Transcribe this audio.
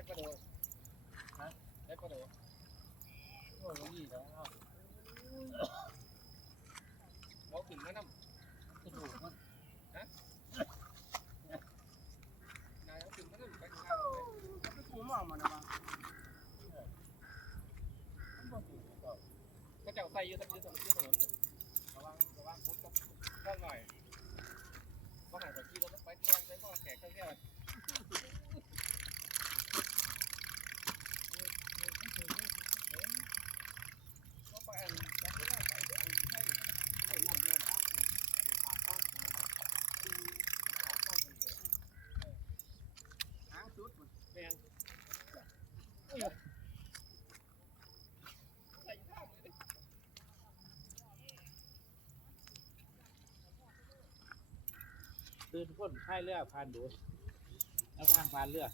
ใช้กระโดดฮะใช้กกระโดดโอ้ยนี่แล้วเอาขึ้นมาน้ำกระโดูกมันำนายเอาขึ้นมาน้ำไปข้างเลยไปกูมองมันนะวะก็เจะใส่ยืดยืดยืดถนนระวังระวังพุทธข้างหน่อยว่าหางกับที่รถไปที่ร้านใช้ก็แขกเครื่องแก้วก็ไปอันแล้วก็ไปอันใช่ไม่นำเงินข้างปากข้างคือปากข้างมัน หางสุดแมนใส่ข้างเลยตื่นพ้นค่ายเรือผ่านดูแล้วทางผ่านเรือ